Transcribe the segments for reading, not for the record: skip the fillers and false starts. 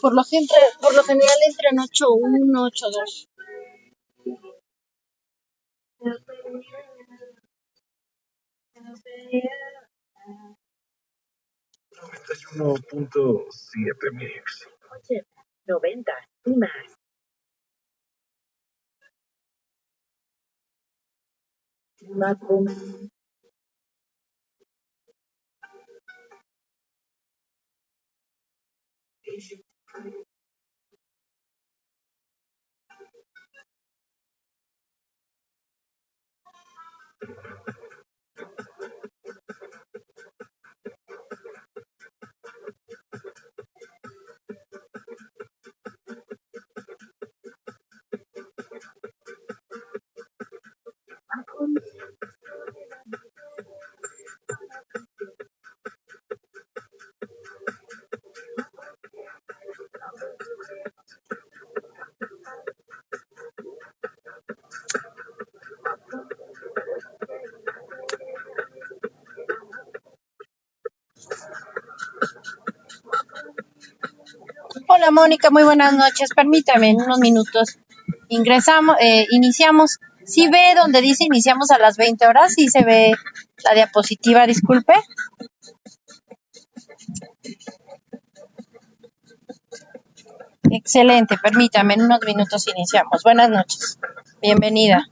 Por lo general entran 8-1, 8-2. Uno punto siete mix. 90 y más. Hola Mónica, muy buenas noches. Permítame en unos minutos. Iniciamos. ¿Sí ve donde dice iniciamos a las 20 horas? ¿Sí se ve la diapositiva? Disculpe. Excelente, permítame, en unos minutos iniciamos. Buenas noches. Bienvenida.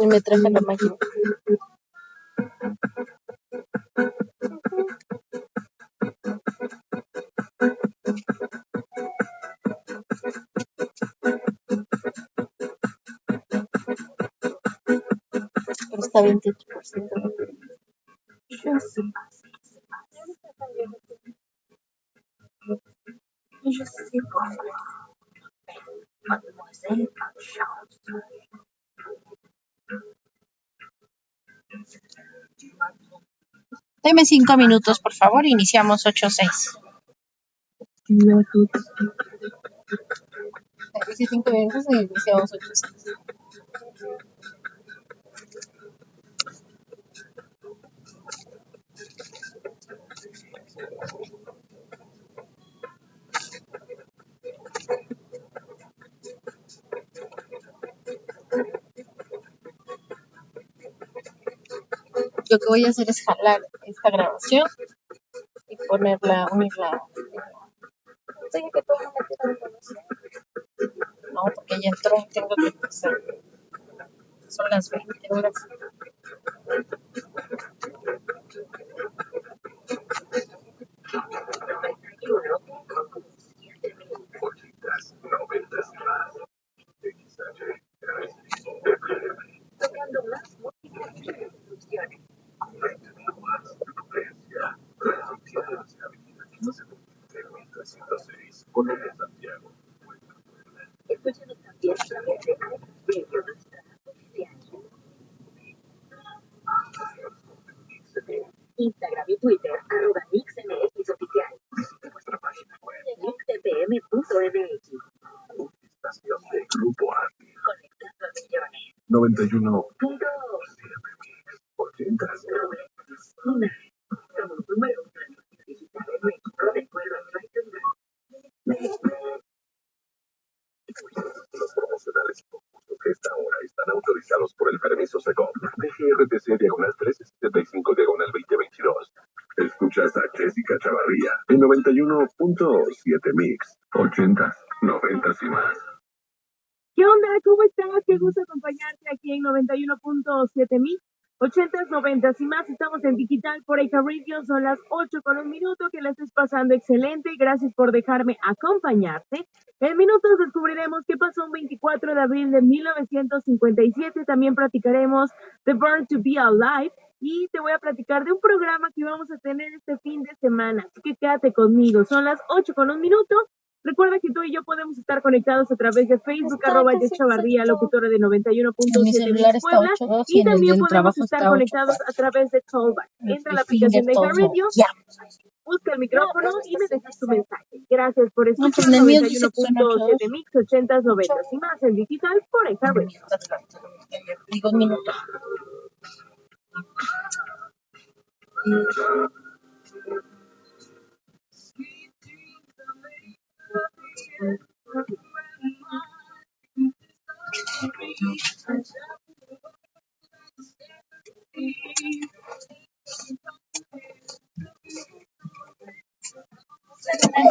Y me traje la máquina. Pero está 28%. Deme 5 minutos, por favor. Iniciamos 8-6. Deme 5 minutos y iniciamos 8-6. Lo que voy a hacer es jalar esta grabación y unirla. No, porque ya entró y tengo que empezar. Son las 20 horas. Twitter, @MixMX Oficial. Visite nuestra página web. MixTPM.mx. Estación de Grupo Andi. Conectando a millones. 91.7 Mix. 80s. Una. Somos número 1 en noticias digital en México, de acuerdo a Los promocionales y concursos de esta hora están autorizados por el permiso SECOM. DGRTC-13-5-2022. Escuchas a Jessica Chavarría en 91.7 Mix. 80s, 90s y más. ¿Qué onda? ¿Cómo estás? Qué gusto acompañarte aquí en 91.7 Mix. 80s, 90s y más. Estamos en digital por Eca Radio. Son las 8:01. Que la estés pasando excelente. Gracias por dejarme acompañarte. En minutos descubriremos qué pasó un 24 de abril de 1957. También platicaremos The Burn to Be Alive. Y te voy a platicar de un programa que vamos a tener este fin de semana. Así que quédate conmigo. Son las 8:01. Recuerda que tú y yo podemos estar conectados a través de Facebook, @Chavarría, locutora de En mi 91.7 celular Mix está Puebla, 8.2 y y en el también del podemos trabajo estar está conectados 8.4. a través de Callback. El Entra a la free finger aplicación de Eca todo. Radio, Ya. busca el micrófono y me dejas tu mensaje. Gracias por No, pues escuchar en el mío dice que son 91.7 8.2. Mix, 80s, 90s y más en digital por Eca Radio. Digo, minutos.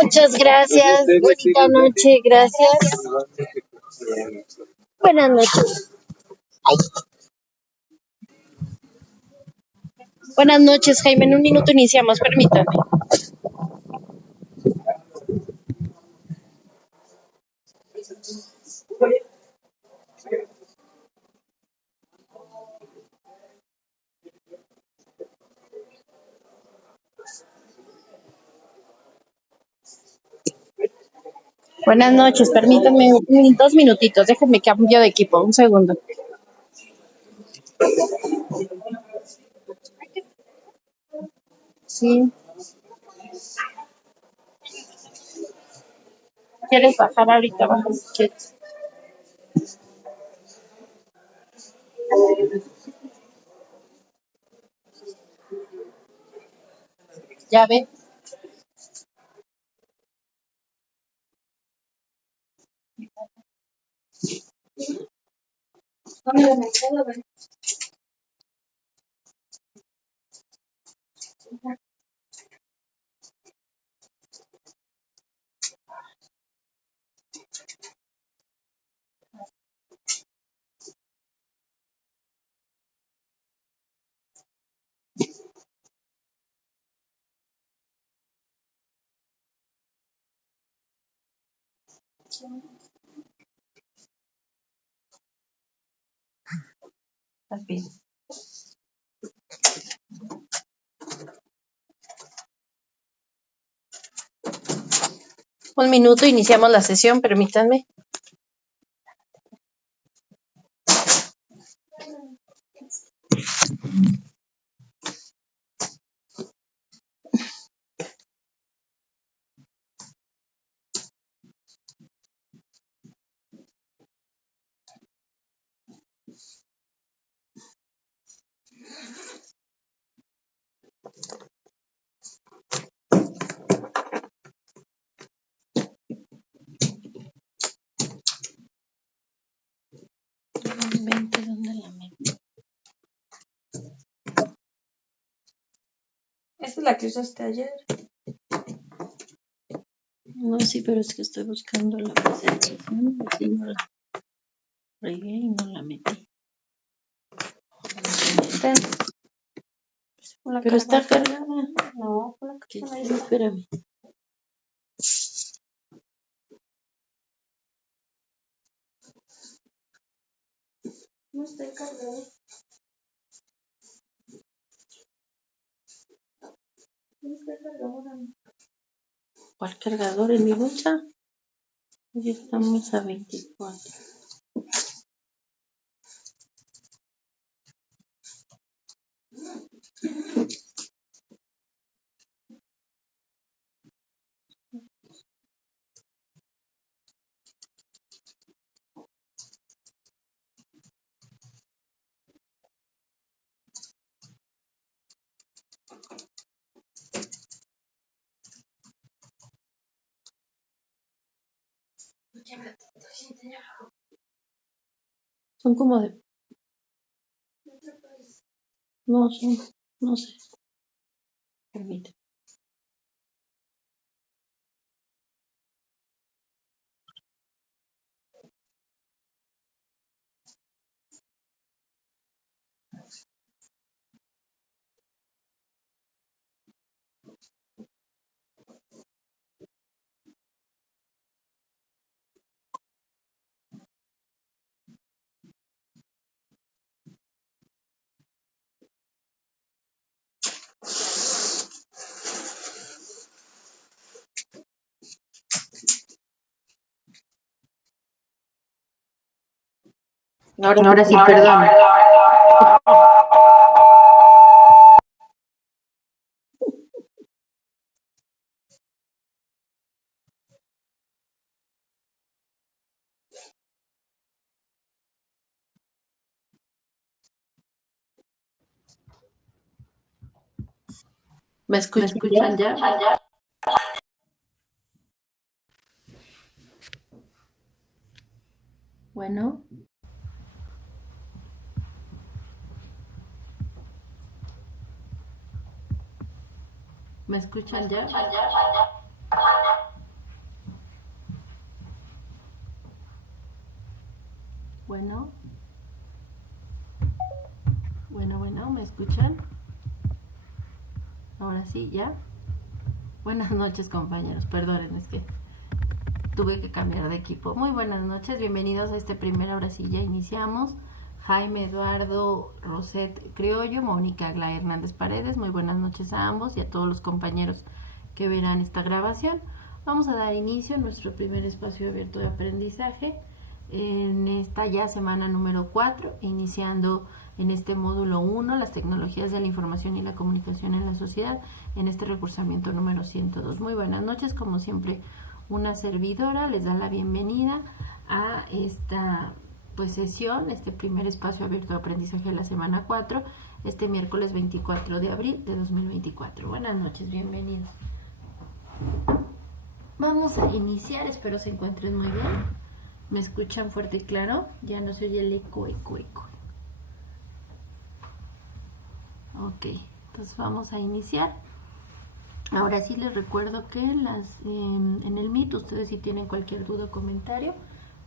Muchas gracias. Bonita noche. Gracias. Buenas noches. Ay. Buenas noches, Jaime. En un minuto iniciamos. Permítame. Buenas noches. Permítame 2 minutitos. Déjenme cambio de equipo. Un segundo. Sí. ¿Quieres bajar ahorita? Baja si quieres. Ya ve. Estás bien. Un minuto, iniciamos la sesión, permítanme. ¿Dónde la meto? Esta es la que usaste ayer. No, sí, pero es que estoy buscando la presentación. Así no la regué y no la metí. Ten. Ponla Pero está cargada. cargada. No, ponla ¿Qué? cargada. Espérame. No está cargada. No está cargada. ¿Cuál cargador en mi bolsa? Ya estamos a 24. Son como de... No son, no sé. Permíteme. Ahora sí, perdón. ¿Me escuchan ya? Bueno. ¿Me escuchan ya? Bueno. Bueno, ¿me escuchan? Ahora sí, ¿ya? Buenas noches, compañeros. Perdonen, es que tuve que cambiar de equipo. Muy buenas noches, bienvenidos a este primer. Ahora sí, ya iniciamos. Jaime Eduardo Roset Criollo, Mónica Agla Hernández Paredes, muy buenas noches a ambos y a todos los compañeros que verán esta grabación. Vamos a dar inicio a nuestro primer espacio abierto de aprendizaje en esta ya semana número 4, iniciando en este módulo 1, las tecnologías de la información y la comunicación en la sociedad, en este recursamiento número 102. Muy buenas noches, como siempre, una servidora les da la bienvenida a esta sesión, este primer espacio abierto de aprendizaje de la semana 4, este miércoles 24 de abril de 2024. Buenas noches, bienvenidos. Vamos a iniciar, espero se encuentren muy bien. ¿Me escuchan fuerte y claro? Ya no se oye el eco. Ok, entonces vamos a iniciar. Ahora sí les recuerdo que en el Meet, ustedes si tienen cualquier duda o comentario,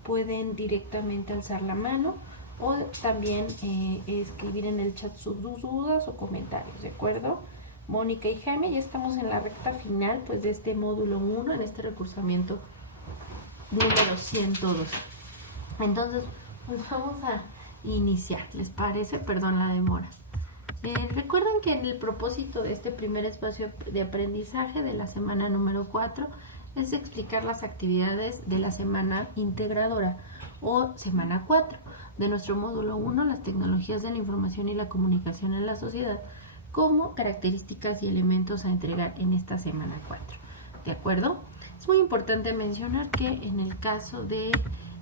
pueden directamente alzar la mano o también escribir en el chat sus dudas o comentarios, ¿de acuerdo? Mónica y Jaime, ya estamos en la recta final pues de este módulo 1, en este recursamiento número 102. Entonces, pues vamos a iniciar, ¿les parece? Perdón la demora. Recuerden que el propósito de este primer espacio de aprendizaje de la semana número 4 es explicar las actividades de la semana integradora o semana 4 de nuestro módulo 1, las tecnologías de la información y la comunicación en la sociedad, como características y elementos a entregar en esta semana 4. ¿De acuerdo? Es muy importante mencionar que en el caso de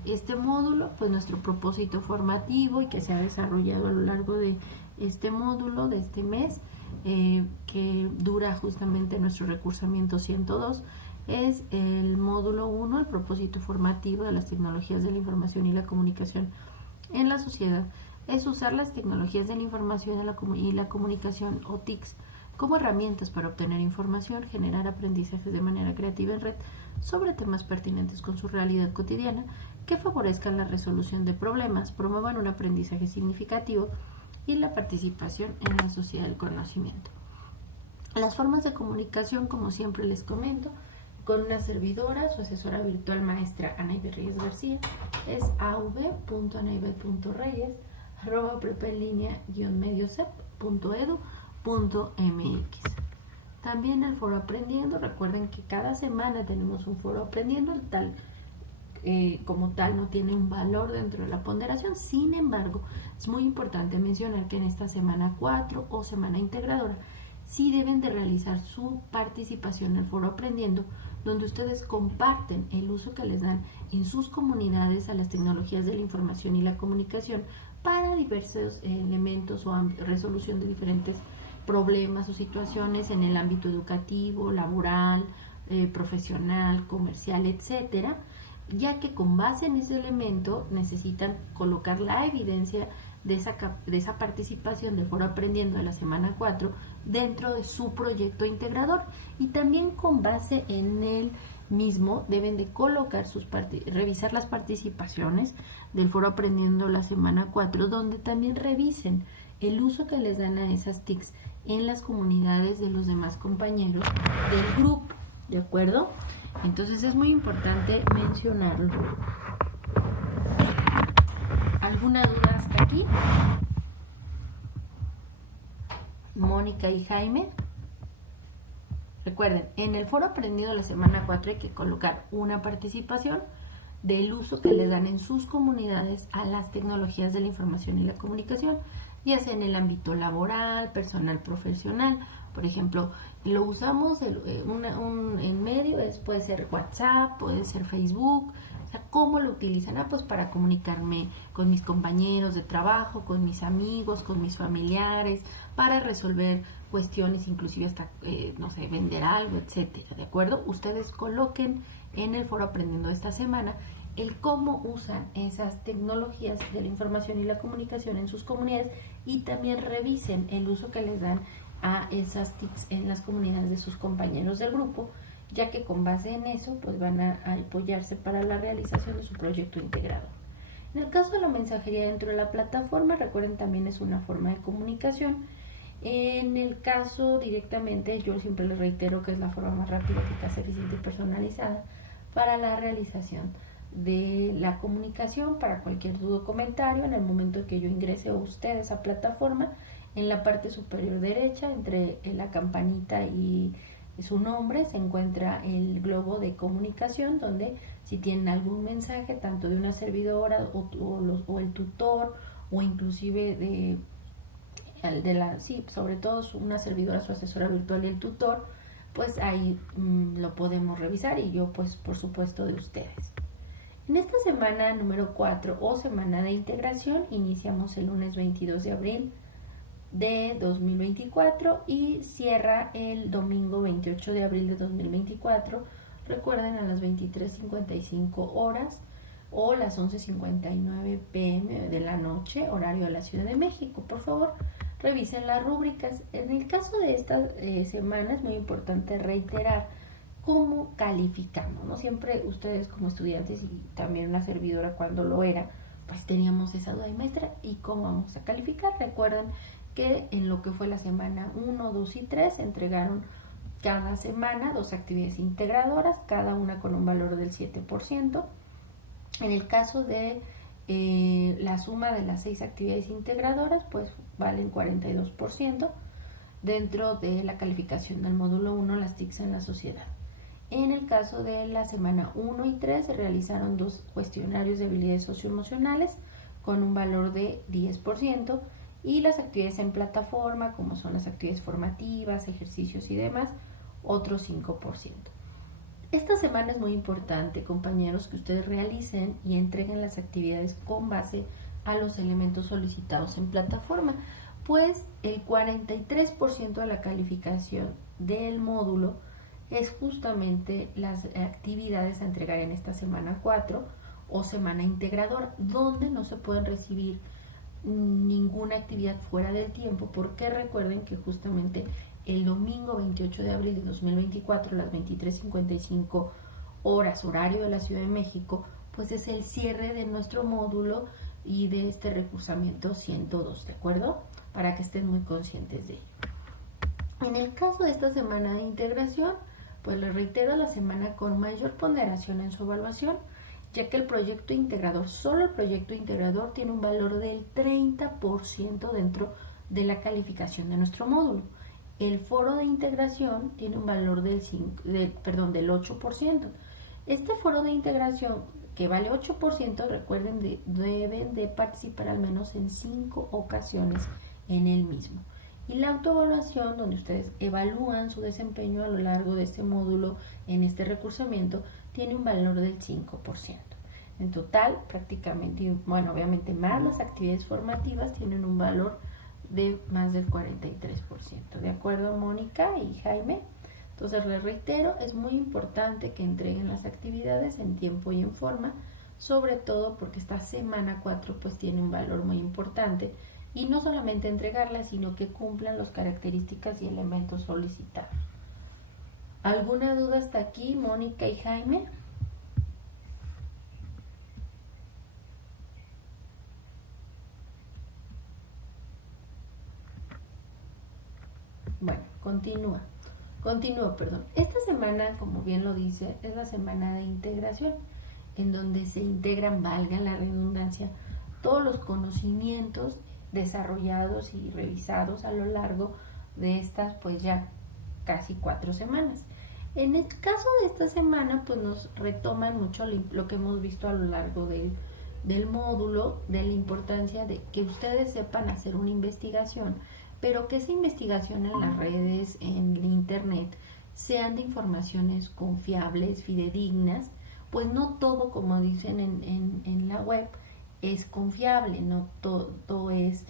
este módulo, pues nuestro propósito formativo y que se ha desarrollado a lo largo de este módulo, de este mes, que dura justamente nuestro recursamiento 102, es el módulo 1, el propósito formativo de las tecnologías de la información y la comunicación en la sociedad, es usar las tecnologías de la información y la comunicación o TICs como herramientas para obtener información, generar aprendizajes de manera creativa en red sobre temas pertinentes con su realidad cotidiana, que favorezcan la resolución de problemas, promuevan un aprendizaje significativo y la participación en la sociedad del conocimiento. Las formas de comunicación, como siempre les comento, con una servidora, su asesora virtual maestra Anaibel Reyes García, es av.anaibel.reyes@prepelínea-mediocep.edu.mx. También el foro aprendiendo, recuerden que cada semana tenemos un foro aprendiendo, como tal no tiene un valor dentro de la ponderación. Sin embargo, es muy importante mencionar que en esta semana 4 o semana integradora sí deben de realizar su participación en el foro aprendiendo, donde ustedes comparten el uso que les dan en sus comunidades a las tecnologías de la información y la comunicación para diversos elementos o resolución de diferentes problemas o situaciones en el ámbito educativo, laboral, profesional, comercial, etcétera. ya que con base en ese elemento necesitan colocar la evidencia de esa participación del Foro Aprendiendo de la semana 4 dentro de su proyecto integrador, y también con base en el mismo deben de colocar revisar las participaciones del Foro Aprendiendo la semana 4, donde también revisen el uso que les dan a esas TICs en las comunidades de los demás compañeros del grupo, ¿de acuerdo? Entonces es muy importante mencionarlo. ¿Alguna duda hasta aquí? Mónica y Jaime. Recuerden, en el Foro Aprendido la semana 4 hay que colocar una participación del uso que le dan en sus comunidades a las tecnologías de la información y la comunicación, ya sea en el ámbito laboral, personal, profesional. Por ejemplo, lo usamos en medio, puede ser WhatsApp, puede ser Facebook. O sea, ¿cómo lo utilizan? Pues para comunicarme con mis compañeros de trabajo, con mis amigos, con mis familiares, para resolver cuestiones, inclusive hasta, no sé, vender algo, etcétera, ¿de acuerdo? Ustedes coloquen en el Foro Aprendiendo esta semana el cómo usan esas tecnologías de la información y la comunicación en sus comunidades, y también revisen el uso que les dan a esas TICs en las comunidades de sus compañeros del grupo, ya que con base en eso pues van a apoyarse para la realización de su proyecto integrado. En el caso de la mensajería dentro de la plataforma, recuerden, también es una forma de comunicación. En el caso directamente, yo siempre les reitero que es la forma más rápida, eficaz, eficiente y personalizada para la realización de la comunicación. Para cualquier duda o comentario, en el momento que yo ingrese a ustedes a plataforma, en la parte superior derecha, entre la campanita y su nombre, se encuentra el globo de comunicación, donde si tienen algún mensaje, tanto de una servidora o el tutor, o inclusive sobre todo una servidora, su asesora virtual y el tutor, pues ahí lo podemos revisar, y yo pues por supuesto de ustedes. En esta semana número 4 o semana de integración, iniciamos el lunes 22 de abril de 2024 y cierra el domingo 28 de abril de 2024. Recuerden, a las 23:55 horas o las 11:59 p.m. de la noche, horario de la Ciudad de México. Por favor, revisen las rúbricas. En el caso de esta semana es muy importante reiterar cómo calificamos, ¿no? Siempre ustedes como estudiantes, y también una servidora cuando lo era, pues teníamos esa duda: maestra, ¿y cómo vamos a calificar? Recuerden que en lo que fue la semana 1, 2 y 3 entregaron cada semana 2 actividades integradoras, cada una con un valor del 7%. En el caso de la suma de las 6 actividades integradoras, pues valen 42% dentro de la calificación del módulo 1, las TICs en la sociedad. En el caso de la semana 1 y 3 se realizaron 2 cuestionarios de habilidades socioemocionales con un valor de 10%, y las actividades en plataforma, como son las actividades formativas, ejercicios y demás, otro 5%. Esta semana es muy importante, compañeros, que ustedes realicen y entreguen las actividades con base a los elementos solicitados en plataforma, pues el 43% de la calificación del módulo es justamente las actividades a entregar en esta semana 4 o semana integradora, donde no se pueden recibir ninguna actividad fuera del tiempo, porque recuerden que justamente el domingo 28 de abril de 2024 a las 23:55 horas, horario de la Ciudad de México, pues es el cierre de nuestro módulo y de este recursamiento 102, ¿de acuerdo? Para que estén muy conscientes de ello. En el caso de esta semana de integración, pues les reitero, la semana con mayor ponderación en su evaluación, ya que el proyecto integrador, solo el proyecto integrador, tiene un valor del 30% dentro de la calificación de nuestro módulo. El foro de integración tiene un valor del 8%. Este foro de integración, que vale 8%, recuerden, deben de participar al menos en 5 ocasiones en el mismo. Y la autoevaluación, donde ustedes evalúan su desempeño a lo largo de este módulo en este recursamiento, tiene un valor del 5%. En total, prácticamente, bueno, obviamente más las actividades formativas, tienen un valor de más del 43%. ¿De acuerdo, Mónica y Jaime? Entonces les reitero, es muy importante que entreguen las actividades en tiempo y en forma, sobre todo porque esta semana 4 pues tiene un valor muy importante, y no solamente entregarlas, sino que cumplan las características y elementos solicitados. ¿Alguna duda hasta aquí, Mónica y Jaime? Bueno, continúo. Esta semana, como bien lo dice, es la semana de integración, en donde se integran, valga la redundancia, todos los conocimientos desarrollados y revisados a lo largo de estas pues ya casi 4 semanas. En el caso de esta semana pues nos retoman mucho lo que hemos visto a lo largo del módulo, de la importancia de que ustedes sepan hacer una investigación, pero que esa investigación en las redes, en internet, sean de informaciones confiables, fidedignas, pues no todo, como dicen en la web, es confiable, no todo es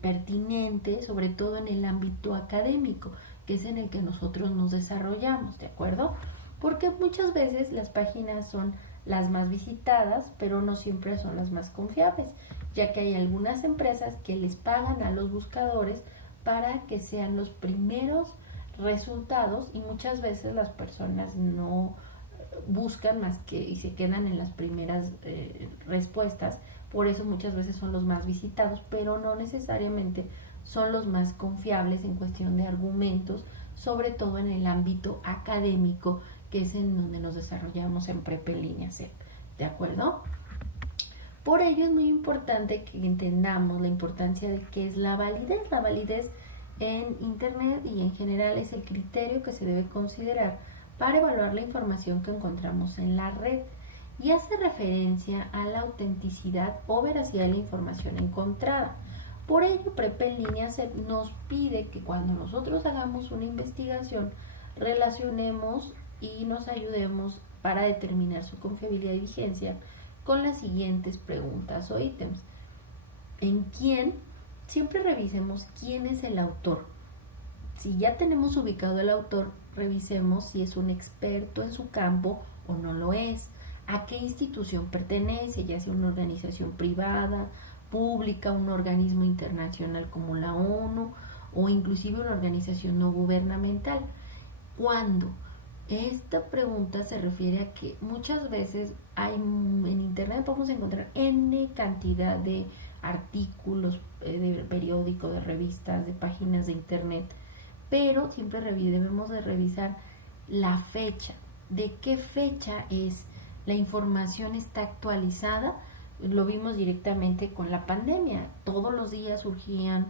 pertinente, sobre todo en el ámbito académico, que es en el que nosotros nos desarrollamos, ¿de acuerdo? Porque muchas veces las páginas son las más visitadas, pero no siempre son las más confiables, ya que hay algunas empresas que les pagan a los buscadores para que sean los primeros resultados, y muchas veces las personas no buscan más que y se quedan en las primeras respuestas. Por eso muchas veces son los más visitados, pero no necesariamente son los más confiables en cuestión de argumentos, sobre todo en el ámbito académico, que es en donde nos desarrollamos en Prepa en Línea CEP, ¿de acuerdo? Por ello es muy importante que entendamos la importancia de qué es la validez. La validez en Internet y en general es el criterio que se debe considerar para evaluar la información que encontramos en la red, y hace referencia a la autenticidad o veracidad de la información encontrada. Por ello, Prepa en Línea nos pide que cuando nosotros hagamos una investigación, relacionemos y nos ayudemos para determinar su confiabilidad y vigencia con las siguientes preguntas o ítems. ¿En quién? Siempre revisemos quién es el autor. Si ya tenemos ubicado el autor, revisemos si es un experto en su campo o no lo es. ¿A qué institución pertenece? Ya sea una organización privada, pública, un organismo internacional como la ONU o inclusive una organización no gubernamental. ¿Cuándo? Esta pregunta se refiere a que muchas veces en internet podemos encontrar N cantidad de artículos de periódicos, de revistas, de páginas de internet, pero siempre debemos de revisar la fecha. ¿De qué fecha es? La información está actualizada. Lo vimos directamente con la pandemia. Todos los días surgían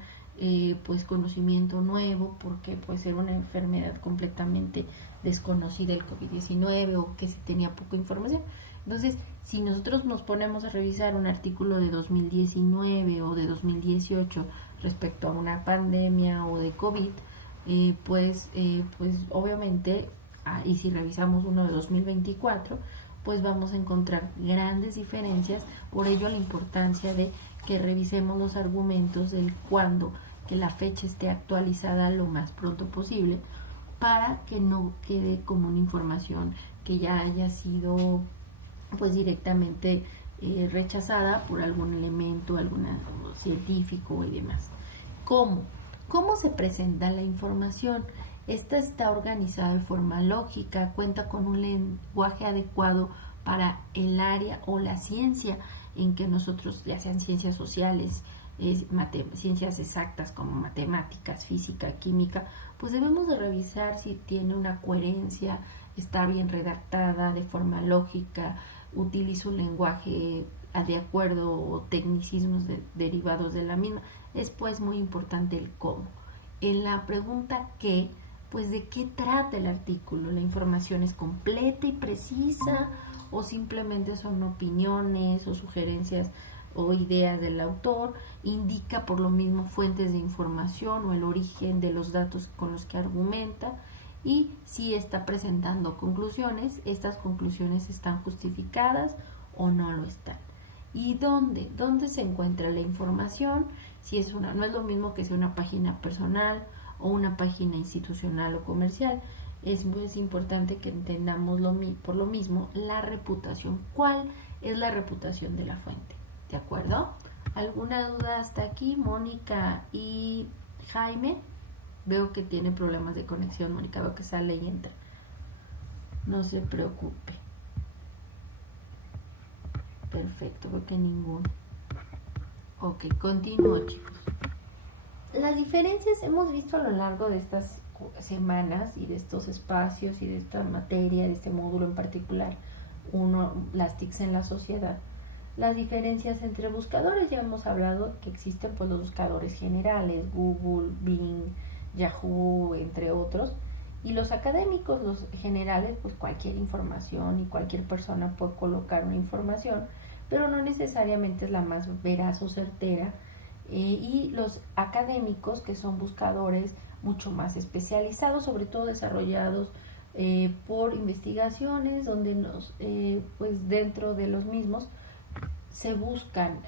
pues conocimiento nuevo, porque pues era una enfermedad completamente desconocida, el COVID-19, o que se tenía poca información. Entonces, si nosotros nos ponemos a revisar un artículo de 2019 o de 2018 respecto a una pandemia o de COVID, pues obviamente, y si revisamos uno de 2024, pues vamos a encontrar grandes diferencias. Por ello la importancia de que revisemos los argumentos del cuándo, que la fecha esté actualizada lo más pronto posible, para que no quede como una información que ya haya sido pues directamente rechazada por algún elemento, algún científico y demás. ¿Cómo se presenta la información? Esta está organizada de forma lógica, cuenta con un lenguaje adecuado para el área o la ciencia en que nosotros, ya sean ciencias sociales, ciencias exactas como matemáticas, física, química, pues debemos de revisar si tiene una coherencia, está bien redactada de forma lógica, utiliza un lenguaje de acuerdo o tecnicismos derivados de la misma. Es pues muy importante el cómo. En la pregunta ¿qué? Pues de qué trata el artículo. ¿La información es completa y precisa o simplemente son opiniones o sugerencias o ideas del autor? ¿Indica por lo mismo fuentes de información o el origen de los datos con los que argumenta? Y si está presentando conclusiones, ¿estas conclusiones están justificadas o no lo están? ¿Y dónde se encuentra la información? Si es no es lo mismo que sea una página personal o una página institucional o comercial. es muy importante que entendamos por lo mismo la reputación. ¿Cuál es la reputación de la fuente? ¿De acuerdo? ¿Alguna duda hasta aquí? Mónica y Jaime. Veo que tiene problemas de conexión, Mónica. Veo que sale y entra. No se preocupe. Perfecto, veo que ninguno. Ok, continúo, chicos. Las diferencias hemos visto a lo largo de estas semanas y de estos espacios y de esta materia, de este módulo en particular, las TICs en la sociedad. Las diferencias entre buscadores, ya hemos hablado que existen pues los buscadores generales, Google, Bing, Yahoo, entre otros, y los académicos, los generales, pues cualquier información y cualquier persona puede colocar una información, pero no necesariamente es la más veraz o certera, y los académicos, que son buscadores mucho más especializados, sobre todo desarrollados por investigaciones, donde pues dentro de los mismos se buscan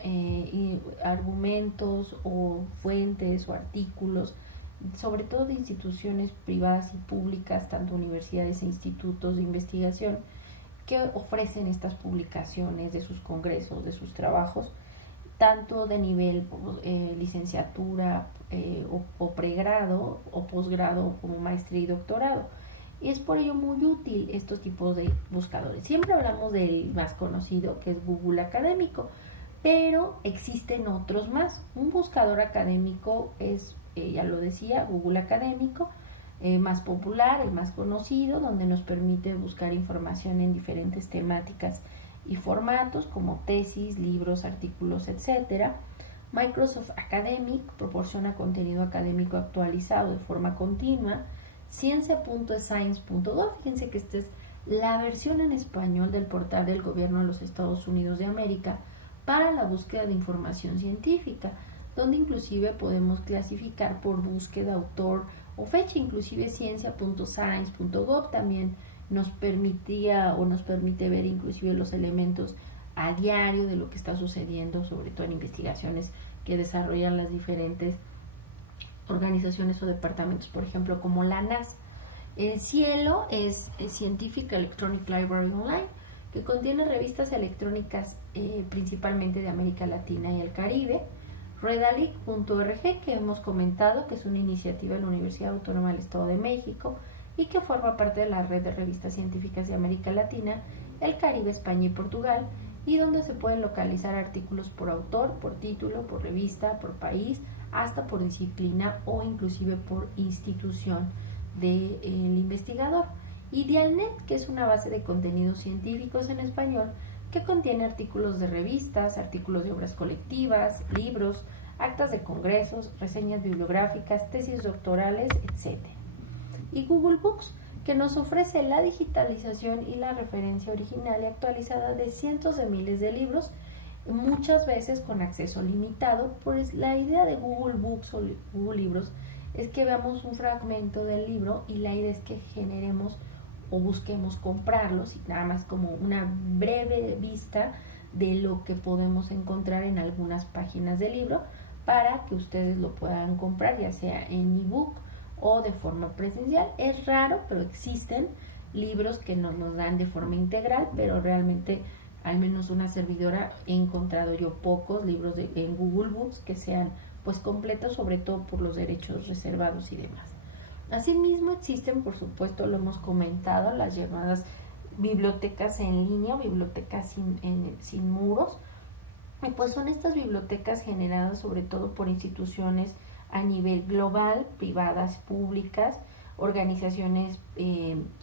argumentos o fuentes o artículos, sobre todo de instituciones privadas y públicas, tanto universidades e institutos de investigación, que ofrecen estas publicaciones de sus congresos, de sus trabajos, tanto de nivel licenciatura o pregrado o posgrado, como maestría y doctorado. Y es por ello muy útil estos tipos de buscadores. Siempre hablamos del más conocido, que es Google Académico, pero existen otros más. Un buscador académico es, ya lo decía, Google Académico, más popular, el más conocido, donde nos permite buscar información en diferentes temáticas y formatos como tesis, libros, artículos, etc. Microsoft Academic proporciona contenido académico actualizado de forma continua. Ciencia.science.gov, fíjense que esta es la versión en español del portal del gobierno de los Estados Unidos de América para la búsqueda de información científica, donde inclusive podemos clasificar por búsqueda, autor o fecha. Inclusive ciencia.science.gov también nos permitía o nos permite ver inclusive los elementos a diario de lo que está sucediendo, sobre todo en investigaciones que desarrollan las diferentes organizaciones o departamentos, por ejemplo, como la NASA. El Cielo es Scientific Electronic Library Online, que contiene revistas electrónicas principalmente de América Latina y el Caribe. Redalic.org, que hemos comentado, que es una iniciativa de la Universidad Autónoma del Estado de México y que forma parte de la red de revistas científicas de América Latina, el Caribe, España y Portugal, y donde se pueden localizar artículos por autor, por título, por revista, por país, hasta por disciplina o inclusive por institución del investigador. Y Dialnet, que es una base de contenidos científicos en español que contiene artículos de revistas, artículos de obras colectivas, libros, actas de congresos, reseñas bibliográficas, tesis doctorales, etc. Y Google Books, que nos ofrece la digitalización y la referencia original y actualizada de cientos de miles de libros, muchas veces con acceso limitado. Pues la idea de Google Books o Google Libros es que veamos un fragmento del libro y la idea es que generemos o busquemos comprarlos, y nada más como una breve vista de lo que podemos encontrar en algunas páginas del libro para que ustedes lo puedan comprar, ya sea en ebook o de forma presencial. Es raro, pero existen libros que nos los dan de forma integral, pero realmente, al menos una servidora, he encontrado yo pocos libros en Google Books que sean pues completos, sobre todo por los derechos reservados y demás. Asimismo existen, por supuesto, lo hemos comentado, las llamadas bibliotecas en línea, bibliotecas sin muros. Y pues son estas bibliotecas generadas sobre todo por instituciones a nivel global, privadas, públicas, organizaciones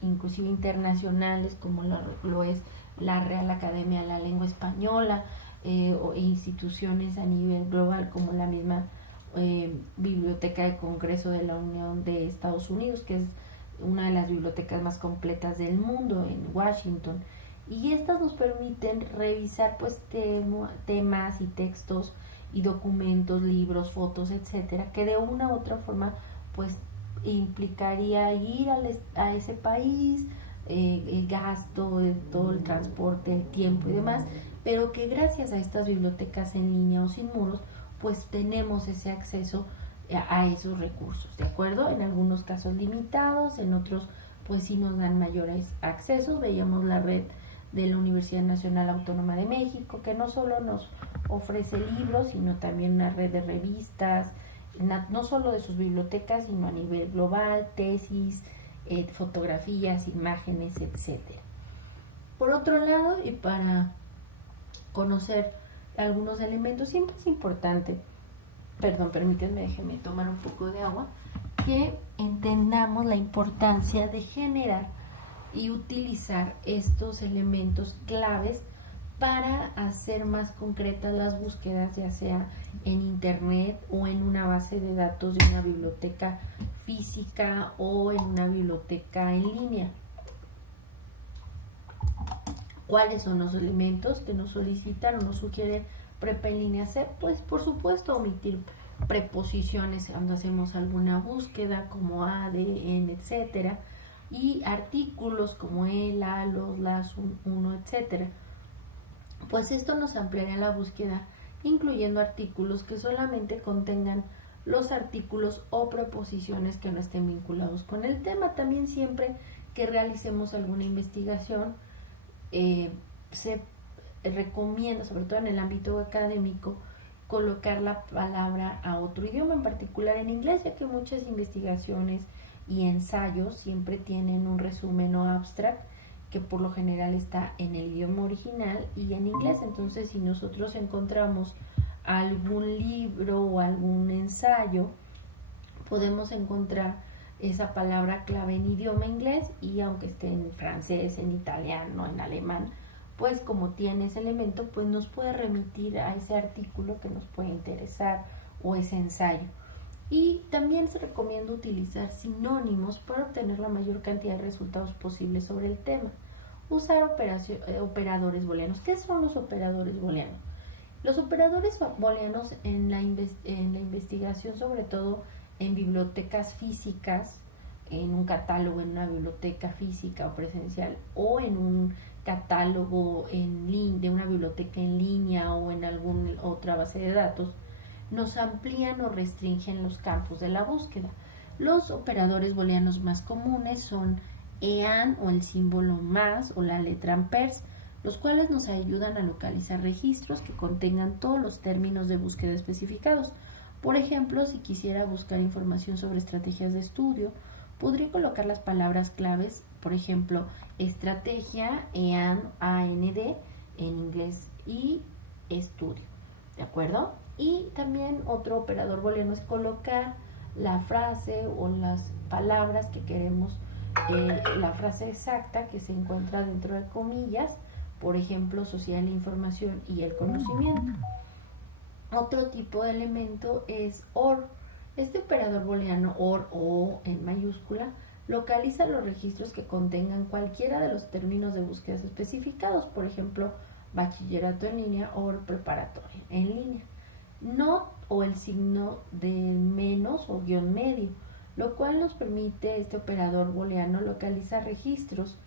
inclusive internacionales, como lo es la Real Academia de la Lengua Española, o instituciones a nivel global como la misma Biblioteca de Congreso de la Unión de Estados Unidos, que es una de las bibliotecas más completas del mundo en Washington. Y estas nos permiten revisar pues temas y textos y documentos, libros, fotos, etcétera, que de una u otra forma pues implicaría ir a ese país, el gasto, todo el transporte, el tiempo y demás, pero que gracias a estas bibliotecas en línea o sin muros pues tenemos ese acceso a esos recursos, ¿de acuerdo? En algunos casos limitados, en otros pues sí nos dan mayores accesos. Veíamos la red de la Universidad Nacional Autónoma de México, que no solo nos ofrece libros, sino también una red de revistas, no solo de sus bibliotecas, sino a nivel global, tesis, fotografías, imágenes, etcétera. Por otro lado, y para conocer algunos elementos, siempre es importante, permítanme, déjenme tomar un poco de agua, que entendamos la importancia de generar y utilizar estos elementos claves para hacer más concretas las búsquedas, ya sea en internet o en una base de datos de una biblioteca física o en una biblioteca en línea. ¿Cuáles son los elementos que nos solicitan o nos sugieren prepa en línea hacer? Pues por supuesto omitir preposiciones cuando hacemos alguna búsqueda como a, de, en, etcétera, y artículos como el, a, los, las, uno, etcétera. Pues esto nos ampliará la búsqueda, incluyendo artículos que solamente contengan los artículos o preposiciones que no estén vinculados con el tema. También siempre que realicemos alguna investigación, se recomienda, sobre todo en el ámbito académico, colocar la palabra a otro idioma, en particular en inglés, ya que muchas investigaciones y ensayos siempre tienen un resumen o abstract que por lo general está en el idioma original y en inglés. Entonces, si nosotros encontramos algún libro o algún ensayo, podemos encontrar esa palabra clave en idioma inglés, y aunque esté en francés, en italiano, en alemán, pues como tiene ese elemento, pues nos puede remitir a ese artículo que nos puede interesar o ese ensayo. Y también se recomienda utilizar sinónimos para obtener la mayor cantidad de resultados posibles sobre el tema. Usar operadores booleanos. ¿Qué son los operadores booleanos? Los operadores booleanos en la investigación, sobre todo en bibliotecas físicas, en un catálogo en una biblioteca física o presencial, o en un catálogo de una biblioteca en línea o en alguna otra base de datos, nos amplían o restringen los campos de la búsqueda. Los operadores booleanos más comunes son EAN o el símbolo más o la letra ampersand, los cuales nos ayudan a localizar registros que contengan todos los términos de búsqueda especificados. Por ejemplo, si quisiera buscar información sobre estrategias de estudio, podría colocar las palabras claves, por ejemplo, estrategia, EAN, AND, en inglés, y estudio, ¿de acuerdo? Y también otro operador booleano es colocar la frase o las palabras que queremos, la frase exacta que se encuentra dentro de comillas, por ejemplo, sociedad de la información y el conocimiento. Otro tipo de elemento es OR. Este operador booleano OR, o en mayúscula, localiza los registros que contengan cualquiera de los términos de búsqueda especificados, por ejemplo, bachillerato en línea o preparatoria en línea. Not o el signo de menos o guión medio, lo cual nos permite este operador booleano localizar registros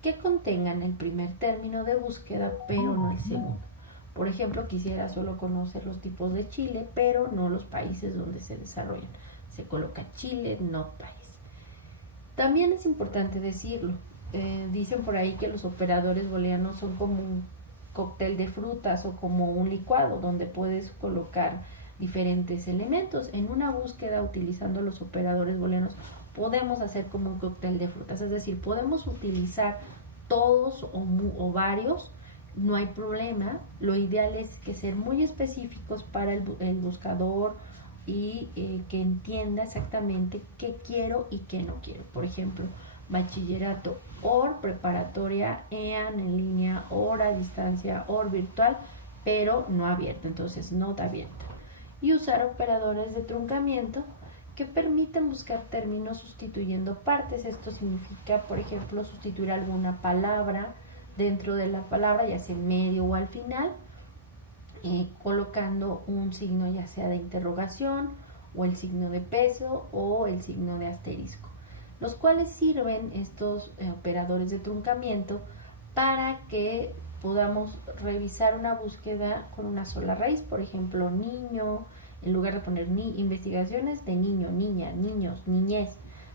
que contengan el primer término de búsqueda, pero no el segundo. Por ejemplo, quisiera solo conocer los tipos de chile, pero no los países donde se desarrollan. Se coloca Chile, no país. También es importante decirlo. Dicen por ahí que los operadores booleanos son como un cóctel de frutas o como un licuado donde puedes colocar diferentes elementos. En una búsqueda utilizando los operadores booleanos podemos hacer como un cóctel de frutas, es decir, podemos utilizar todos o varios. No hay problema. Lo ideal es que ser muy específicos para el buscador y que entienda exactamente qué quiero y qué no quiero. Por ejemplo, bachillerato OR, preparatoria, EAN en línea, OR a distancia, OR virtual, pero no abierto, entonces nota abierta. Y usar operadores de truncamiento que permiten buscar términos sustituyendo partes. Esto significa, por ejemplo, sustituir alguna palabra dentro de la palabra, ya sea en medio o al final, colocando un signo ya sea de interrogación o el signo de peso o el signo de asterisco, los cuales sirven estos operadores de truncamiento para que podamos revisar una búsqueda con una sola raíz. Por ejemplo, niño, en lugar de poner investigaciones de niño, niña, niños, niñez,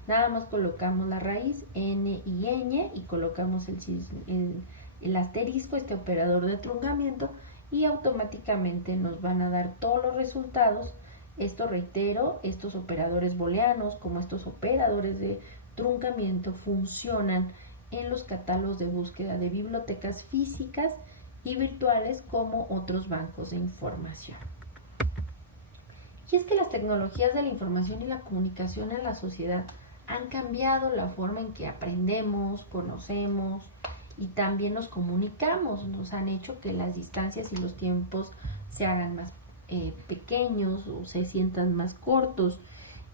Nada más colocamos la raíz N y ñ y colocamos el asterisco, este operador de truncamiento, y automáticamente nos van a dar todos los resultados. Esto, reitero, estos operadores booleanos como estos operadores de truncamiento funcionan en los catálogos de búsqueda de bibliotecas físicas y virtuales como otros bancos de información. Y es que las tecnologías de la información y la comunicación en la sociedad han cambiado la forma en que aprendemos, conocemos y también nos comunicamos. Nos han hecho que las distancias y los tiempos se hagan más pequeños o se sientan más cortos,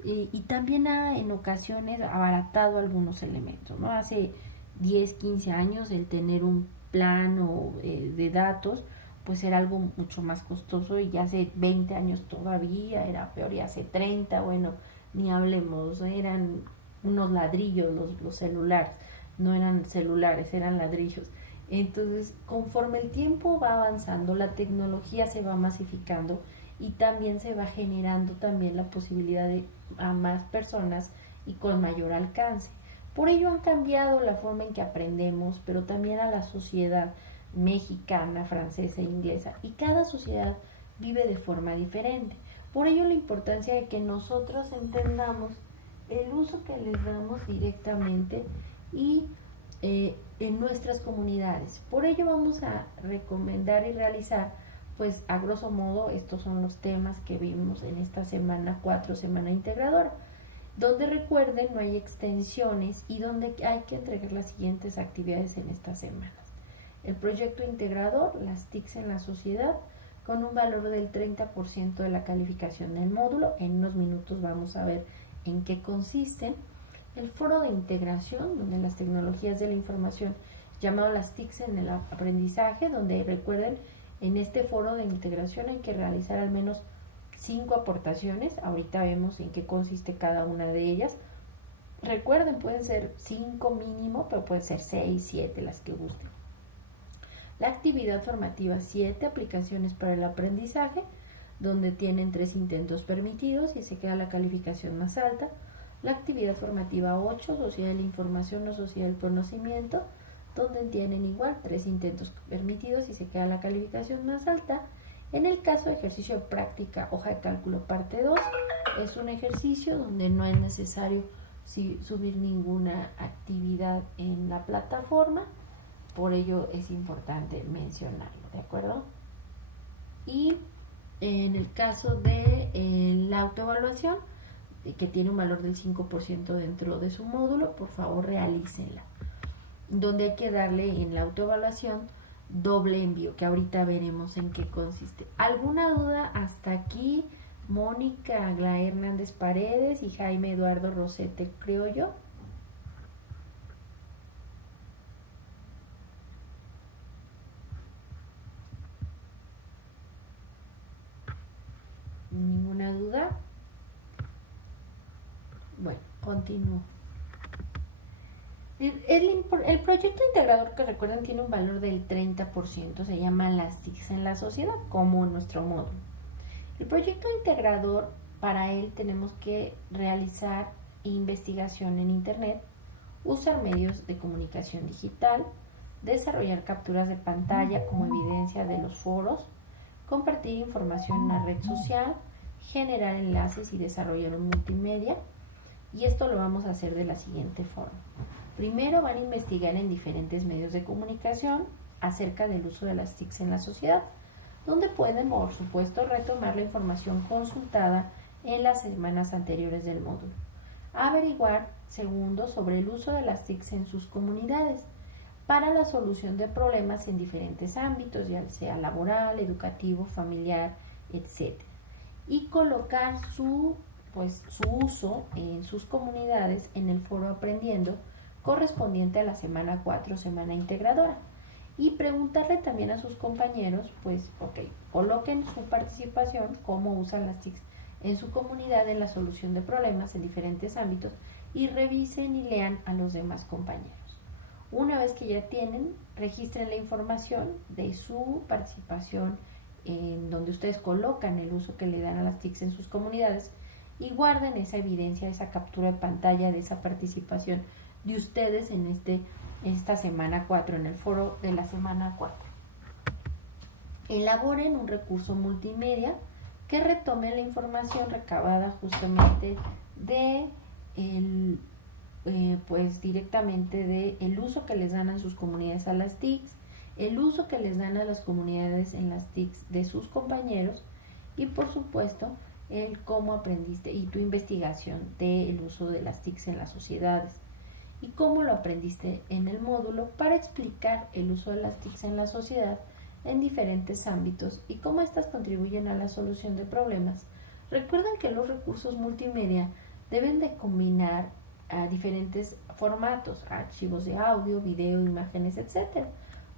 y también ha en ocasiones abaratado algunos elementos, ¿no? Hace 10, 15 años el tener un plano de datos pues era algo mucho más costoso, y ya hace 20 años todavía era peor, y hace 30, bueno, ni hablemos, eran unos ladrillos los celulares, no eran celulares, eran ladrillos. Entonces, conforme el tiempo va avanzando, la tecnología se va masificando y también se va generando también la posibilidad de a más personas y con mayor alcance. Por ello han cambiado la forma en que aprendemos, pero también a la sociedad mexicana, francesa e inglesa, y cada sociedad vive de forma diferente. Por ello la importancia de que nosotros entendamos el uso que les damos directamente y en nuestras comunidades. Por ello vamos a recomendar y realizar, pues a grosso modo, estos son los temas que vimos en esta semana 4, semana integradora, donde recuerden no hay extensiones y donde hay que entregar las siguientes actividades en estas semanas. El proyecto integrador, las TICs en la sociedad, con un valor del 30% de la calificación del módulo. En unos minutos vamos a ver en qué consisten. El foro de integración, donde las tecnologías de la información, llamado las TICs en el aprendizaje, donde recuerden, en este foro de integración hay que realizar al menos 5 aportaciones. Ahorita vemos en qué consiste cada una de ellas. Recuerden, pueden ser 5 mínimo, pero pueden ser 6, 7, las que gusten. La actividad formativa 7, aplicaciones para el aprendizaje, donde tienen 3 intentos permitidos y se queda la calificación más alta. La actividad formativa 8, sociedad de la información o sociedad del conocimiento, donde tienen igual 3 intentos permitidos y se queda la calificación más alta. En el caso de ejercicio de práctica, hoja de cálculo parte 2, es un ejercicio donde no es necesario subir ninguna actividad en la plataforma, por ello es importante mencionarlo, ¿de acuerdo? Y en el caso de la autoevaluación, que tiene un valor del 5% dentro de su módulo, por favor realícenla, donde hay que darle en la autoevaluación doble envío, que ahorita veremos en qué consiste. ¿Alguna duda hasta aquí? Mónica Aglaé Hernández Paredes y Jaime Eduardo Rosete Criollo. ¿Ninguna duda? Bueno, continúo. El proyecto integrador, que recuerden tiene un valor del 30%, se llama las TICs en la sociedad, como en nuestro módulo. El proyecto integrador, para él tenemos que realizar investigación en internet, usar medios de comunicación digital, desarrollar capturas de pantalla como evidencia de los foros, compartir información en la red social, generar enlaces y desarrollar un multimedia. Y esto lo vamos a hacer de la siguiente forma. Primero van a investigar en diferentes medios de comunicación acerca del uso de las TICs en la sociedad, donde pueden, por supuesto, retomar la información consultada en las semanas anteriores del módulo. Averiguar, segundo, sobre el uso de las TICs en sus comunidades para la solución de problemas en diferentes ámbitos, ya sea laboral, educativo, familiar, etc. Y colocar su uso en sus comunidades en el foro Aprendiendo, correspondiente a la semana 4, semana integradora. Y preguntarle también a sus compañeros, coloquen su participación, cómo usan las TICs en su comunidad en la solución de problemas en diferentes ámbitos, y revisen y lean a los demás compañeros. Una vez que ya tienen, registren la información de su participación en donde ustedes colocan el uso que le dan a las TICs en sus comunidades, y guarden esa evidencia, esa captura de pantalla de esa participación de ustedes en esta semana 4, en el foro de la semana 4. Elaboren un recurso multimedia que retome la información recabada justamente de pues directamente de el uso que les dan a sus comunidades a las TICs, el uso que les dan a las comunidades en las TICs de sus compañeros y por supuesto el cómo aprendiste y tu investigación del uso de las TICs en las sociedades y cómo lo aprendiste en el módulo para explicar el uso de las TICs en la sociedad en diferentes ámbitos y cómo estas contribuyen a la solución de problemas. Recuerden que los recursos multimedia deben de combinar a diferentes formatos, archivos de audio, video, imágenes, etc.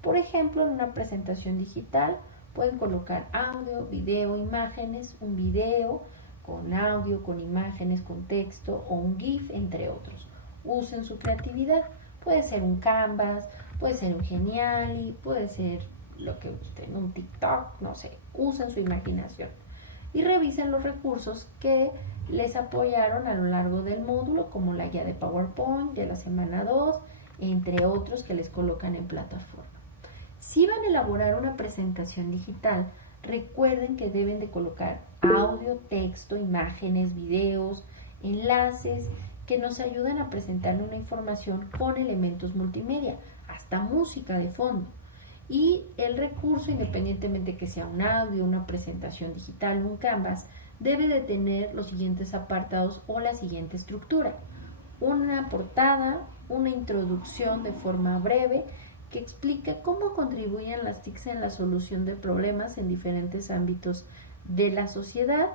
Por ejemplo, en una presentación digital pueden colocar audio, video, imágenes, un video con audio, con imágenes, con texto o un GIF, entre otros. Usen su creatividad. Puede ser un Canvas, puede ser un Geniali, puede ser lo que gusten, un TikTok, no sé. Usen su imaginación y revisen los recursos que les apoyaron a lo largo del módulo, como la guía de PowerPoint de la semana 2, entre otros que les colocan en plataforma. Si van a elaborar una presentación digital, recuerden que deben de colocar audio, texto, imágenes, videos, enlaces que nos ayudan a presentar una información con elementos multimedia, hasta música de fondo. Y el recurso, independientemente que sea un audio, una presentación digital, un Canvas, debe de tener los siguientes apartados o la siguiente estructura. Una portada, una introducción de forma breve que explica cómo contribuyen las TICs en la solución de problemas en diferentes ámbitos de la sociedad.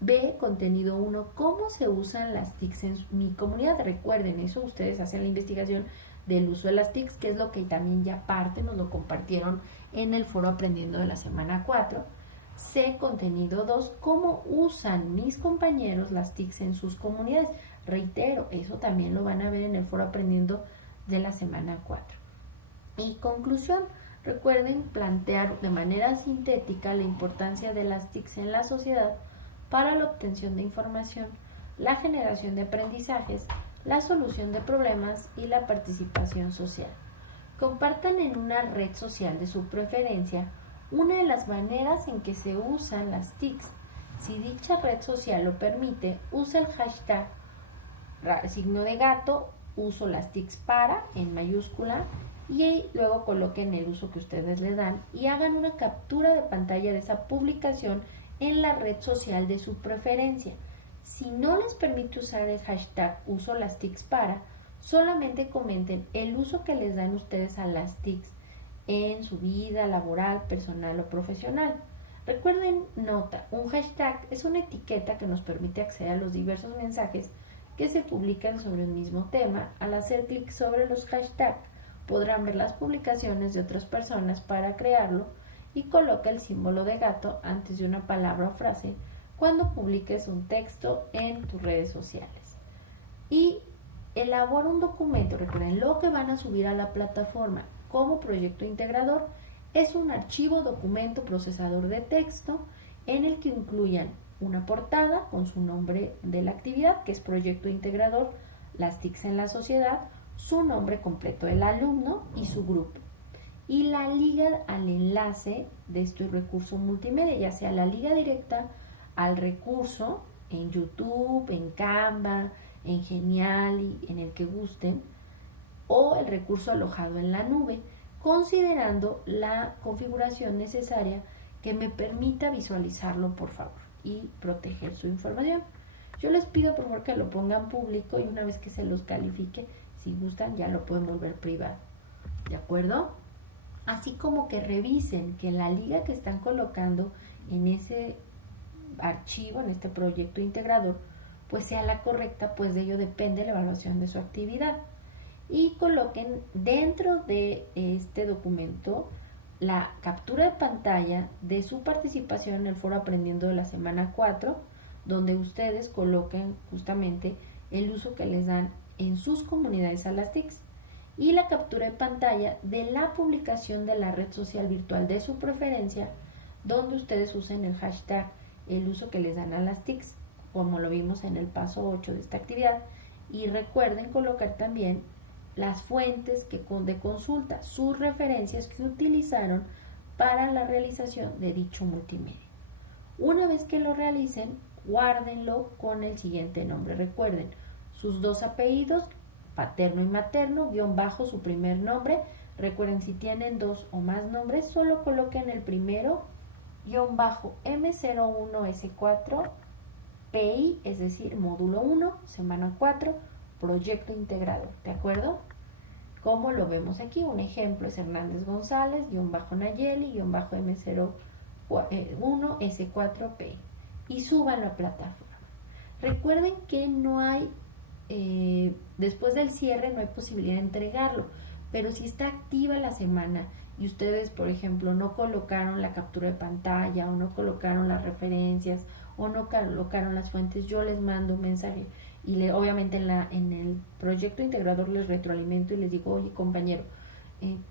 B, contenido 1, cómo se usan las TICs en mi comunidad. Recuerden eso, ustedes hacen la investigación del uso de las TICs, que es lo que también ya parte nos lo compartieron en el foro Aprendiendo de la semana 4. C, contenido 2, cómo usan mis compañeros las TICs en sus comunidades. Reitero, eso también lo van a ver en el foro Aprendiendo de la semana 4. Y conclusión, recuerden plantear de manera sintética la importancia de las TICs en la sociedad para la obtención de información, la generación de aprendizajes, la solución de problemas y la participación social. Compartan en una red social de su preferencia una de las maneras en que se usan las TICs. Si dicha red social lo permite, usa el hashtag signo de gato, uso las TICs para en mayúscula y luego coloquen el uso que ustedes le dan y hagan una captura de pantalla de esa publicación en la red social de su preferencia. Si no les permite usar el hashtag uso las TICs para, solamente comenten el uso que les dan ustedes a las TICs en su vida laboral, personal o profesional. Recuerden, nota, un hashtag es una etiqueta que nos permite acceder a los diversos mensajes que se publican sobre un mismo tema. Al hacer clic sobre los hashtags, podrán ver las publicaciones de otras personas para crearlo y coloca el símbolo de gato antes de una palabra o frase cuando publiques un texto en tus redes sociales. Y elabora un documento, recuerden, lo que van a subir a la plataforma como proyecto integrador es un archivo, documento, procesador de texto en el que incluyan una portada con su nombre de la actividad, que es proyecto integrador, las TICs en la sociedad, su nombre completo del alumno y su grupo. Y la liga al enlace de este recurso multimedia, ya sea la liga directa al recurso en YouTube, en Canva, en Geniali, en el que gusten, o el recurso alojado en la nube, considerando la configuración necesaria que me permita visualizarlo, por favor, y proteger su información. Yo les pido por favor que lo pongan público y una vez que se los califique, si gustan, ya lo pueden volver privado. ¿De acuerdo? Así como que revisen que la liga que están colocando en ese archivo, en este proyecto integrador, pues sea la correcta, pues de ello depende la evaluación de su actividad. Y coloquen dentro de este documento la captura de pantalla de su participación en el foro Aprendiendo de la semana 4, donde ustedes coloquen justamente el uso que les dan en sus comunidades a las TICs, y la captura de pantalla de la publicación de la red social virtual de su preferencia, donde ustedes usen el hashtag el uso que les dan a las TICs como lo vimos en el paso 8 de esta actividad. Y recuerden colocar también las fuentes de consulta, sus referencias que utilizaron para la realización de dicho multimedia. Una vez que lo realicen, guárdenlo con el siguiente nombre. Recuerden, sus dos apellidos, paterno y materno, guión bajo su primer nombre. Recuerden, si tienen dos o más nombres, solo coloquen el primero, guión bajo M01S4, PI, es decir, módulo 1, semana 4, proyecto integrado, ¿de acuerdo? Como lo vemos aquí, un ejemplo es Hernández González, guión bajo Nayeli, guión bajo M01S4PI, y súbanlo a plataforma. Recuerden que no hay, después del cierre no hay posibilidad de entregarlo, pero si está activa la semana y ustedes, por ejemplo, no colocaron la captura de pantalla o no colocaron las referencias o no colocaron las fuentes, yo les mando un mensaje y obviamente en el proyecto integrador les retroalimento y les digo, oye compañero,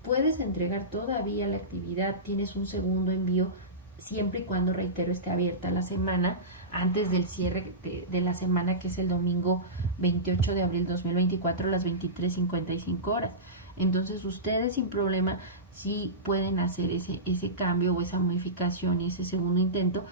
puedes entregar todavía la actividad, tienes un segundo envío, siempre y cuando, reitero, esté abierta la semana antes del cierre de la semana, que es el domingo 28 de abril 2024 a las 23:55 horas. Entonces ustedes sin problema sí pueden hacer ese cambio o esa modificación y ese segundo intento,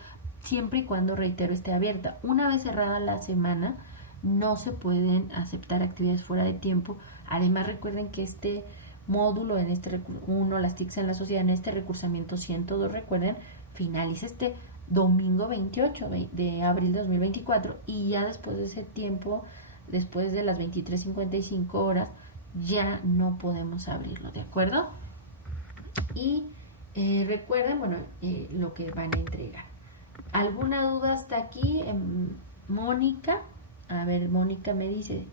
siempre y cuando, reitero, esté abierta. Una vez cerrada la semana, no se pueden aceptar actividades fuera de tiempo. Además, recuerden que este módulo, en este las TICs en la sociedad, en este recursamiento 102, recuerden, finaliza este domingo 28 de abril 2024, y ya después de ese tiempo, después de las 23:55 horas, ya no podemos abrirlo, ¿de acuerdo? Y recuerden, bueno, lo que van a entregar. ¿Alguna duda hasta aquí? Mónica, a ver, Mónica me dice,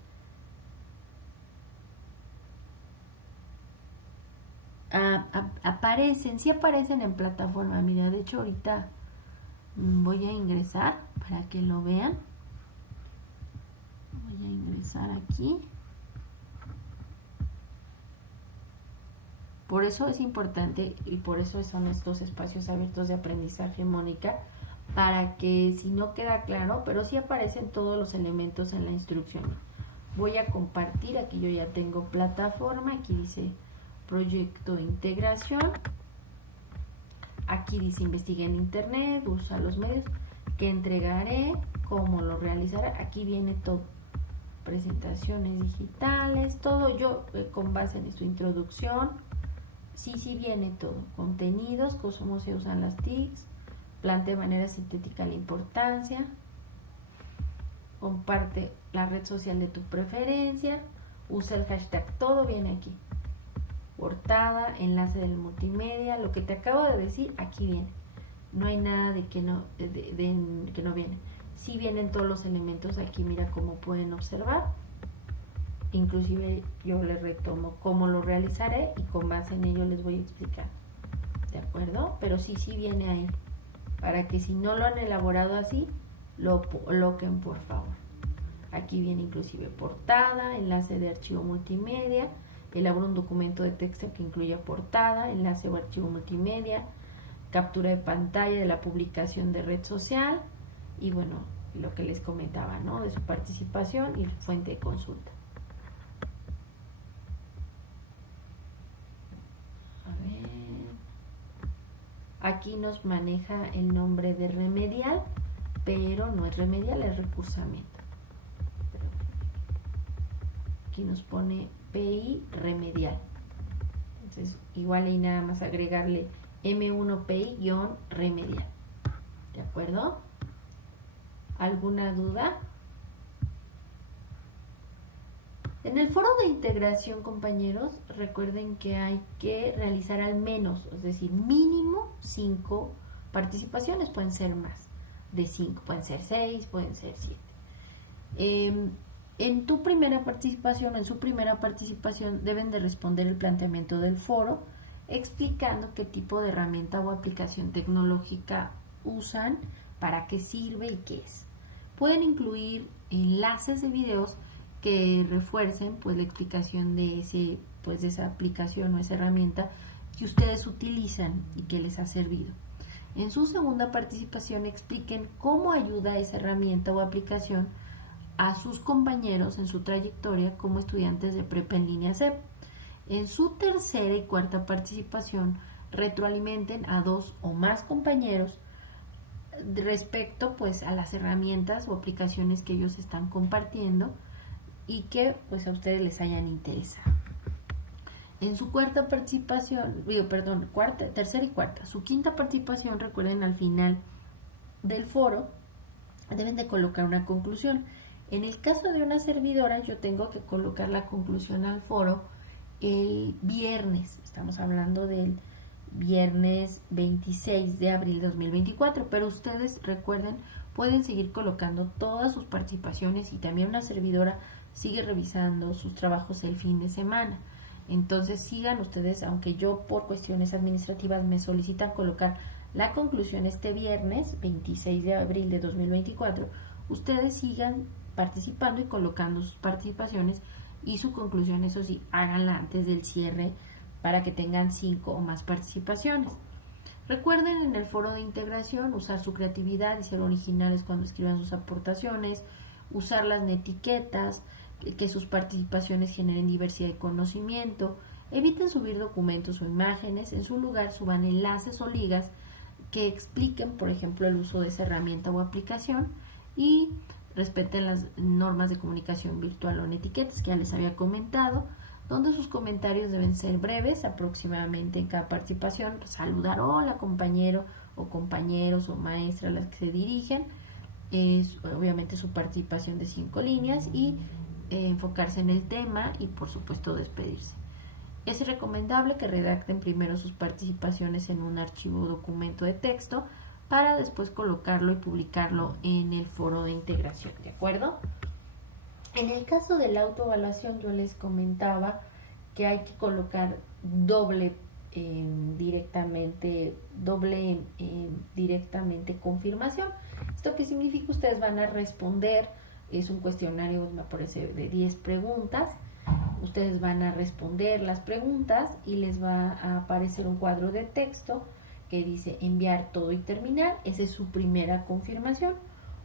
aparecen, sí aparecen en plataforma. Mira, de hecho ahorita voy a ingresar para que lo vean. Voy a ingresar aquí. Por eso es importante y por eso son estos espacios abiertos de aprendizaje, Mónica, para que si no queda claro, pero sí aparecen todos los elementos en la instrucción. Voy a compartir, aquí yo ya tengo plataforma, aquí dice proyecto de integración, aquí dice investiga en internet, usa los medios, que entregaré, cómo lo realizaré, aquí viene todo, presentaciones digitales, todo yo con base en su introducción, sí viene todo, contenidos, cómo se usan las TICs, plantea de manera sintética la importancia, comparte la red social de tu preferencia, usa el hashtag, todo viene aquí, portada, enlace del multimedia, lo que te acabo de decir, aquí viene, no hay nada de que no viene, sí vienen todos los elementos aquí, mira cómo pueden observar, inclusive yo les retomo cómo lo realizaré y con base en ello les voy a explicar, ¿de acuerdo? Pero sí viene ahí, para que si no lo han elaborado así, lo coloquen por favor. Aquí viene inclusive portada, enlace de archivo multimedia, elabora un documento de texto que incluya portada, enlace o archivo multimedia, captura de pantalla de la publicación de red social y bueno, lo que les comentaba, ¿no? De su participación y fuente de consulta. Aquí nos maneja el nombre de remedial, pero no es remedial, es recursamiento. Aquí nos pone PI remedial. Entonces, igual y nada más agregarle M1PI-remedial. ¿De acuerdo? ¿Alguna duda? En el foro de integración, compañeros, recuerden que hay que realizar al menos, es decir, mínimo 5 participaciones, pueden ser más de 5, pueden ser 6, pueden ser 7. En tu primera participación, en su primera participación, deben de responder el planteamiento del foro, explicando qué tipo de herramienta o aplicación tecnológica usan, para qué sirve y qué es. Pueden incluir enlaces de videos que refuercen pues la explicación de esa aplicación o esa herramienta que ustedes utilizan y que les ha servido. En su segunda participación expliquen cómo ayuda esa herramienta o aplicación a sus compañeros en su trayectoria como estudiantes de prepa en línea CEP. En su tercera y cuarta participación retroalimenten a 2 o más compañeros respecto pues a las herramientas o aplicaciones que ellos están compartiendo y que pues a ustedes les hayan interesado. En su cuarta participación, tercera y cuarta, su quinta participación, recuerden, al final del foro deben de colocar una conclusión. En el caso de una servidora, yo tengo que colocar la conclusión al foro el viernes, estamos hablando del viernes 26 de abril de 2024, pero ustedes recuerden, pueden seguir colocando todas sus participaciones y también una servidora sigue revisando sus trabajos el fin de semana. Entonces sigan ustedes, aunque yo por cuestiones administrativas me solicitan colocar la conclusión este viernes 26 de abril de 2024, ustedes sigan participando y colocando sus participaciones y su conclusión, eso sí, háganla antes del cierre para que tengan 5 o más participaciones. Recuerden en el foro de integración usar su creatividad y ser originales cuando escriban sus aportaciones, usar las etiquetas, que sus participaciones generen diversidad y conocimiento, eviten subir documentos o imágenes, en su lugar suban enlaces o ligas que expliquen, por ejemplo, el uso de esa herramienta o aplicación y respeten las normas de comunicación virtual o en etiquetas que ya les había comentado, donde sus comentarios deben ser breves, aproximadamente en cada participación, saludar hola compañero o compañeros o maestra a las que se dirigen, obviamente su participación de 5 líneas y enfocarse en el tema y por supuesto despedirse. Es recomendable que redacten primero sus participaciones en un archivo o documento de texto para después colocarlo y publicarlo en el foro de integración, ¿de acuerdo? En el caso de la autoevaluación yo les comentaba que hay que colocar directamente confirmación. ¿Esto qué significa? Ustedes van a responder, es un cuestionario, me parece, de 10 preguntas. Ustedes van a responder las preguntas y les va a aparecer un cuadro de texto que dice enviar todo y terminar. Esa es su primera confirmación.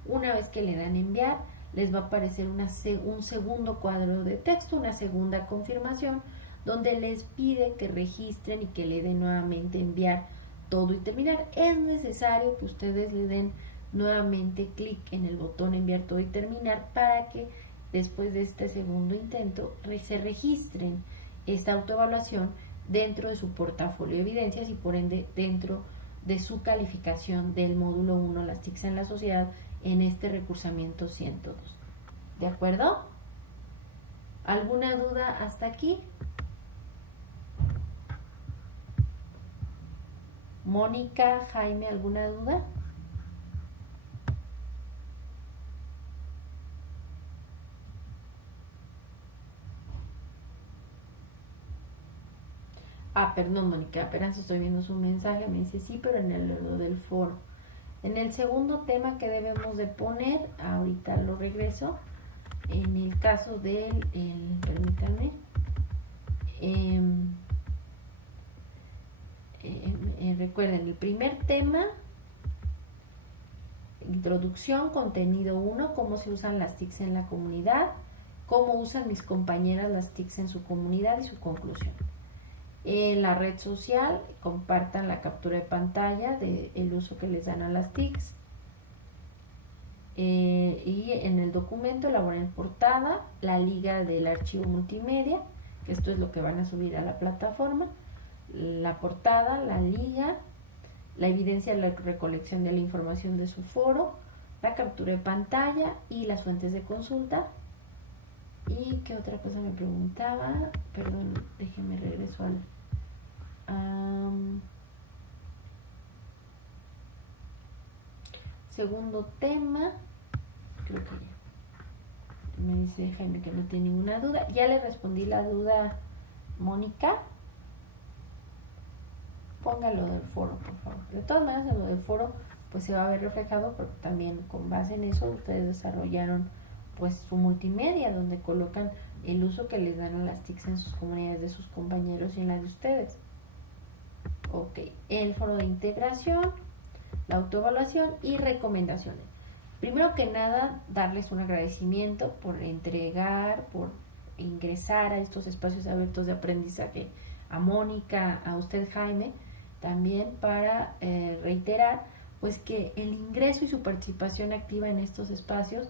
Una vez que le dan enviar, les va a aparecer un segundo cuadro de texto, una segunda confirmación, donde les pide que registren y que le den nuevamente enviar todo y terminar. Es necesario que ustedes le den nuevamente clic en el botón enviar todo y terminar para que después de este segundo intento se registren esta autoevaluación dentro de su portafolio de evidencias y por ende dentro de su calificación del módulo 1, las TICs en la sociedad, en este recursamiento 102. ¿De acuerdo? ¿Alguna duda hasta aquí? Mónica, Jaime, ¿alguna duda? Perdón, Mónica, apenas estoy viendo su mensaje, me dice sí, pero en el del foro. En el segundo tema que debemos de poner, ahorita lo regreso, en el caso del, permítanme, recuerden, el primer tema, introducción, contenido 1, cómo se usan las TICs en la comunidad, cómo usan mis compañeras las TICs en su comunidad y su conclusión. En la red social, compartan la captura de pantalla del uso que les dan a las TICs. Y en el documento elaboren portada, la liga del archivo multimedia, que esto es lo que van a subir a la plataforma, la portada, la liga, la evidencia de la recolección de la información de su foro, la captura de pantalla y las fuentes de consulta. ¿Y qué otra cosa me preguntaba? Perdón, déjenme regreso al... segundo tema, creo que ya. Me dice Jaime que no tiene ninguna duda. Ya le respondí la duda, Mónica. Póngalo del foro, por favor. De todas maneras, en lo del foro, pues se va a ver reflejado, porque también con base en eso ustedes desarrollaron pues su multimedia, donde colocan el uso que les dan a las TICs en sus comunidades de sus compañeros y en la de ustedes. Ok, el foro de integración, la autoevaluación y recomendaciones. Primero que nada, darles un agradecimiento por entregar, por ingresar a estos espacios abiertos de aprendizaje, a Mónica, a usted Jaime, también para reiterar pues que el ingreso y su participación activa en estos espacios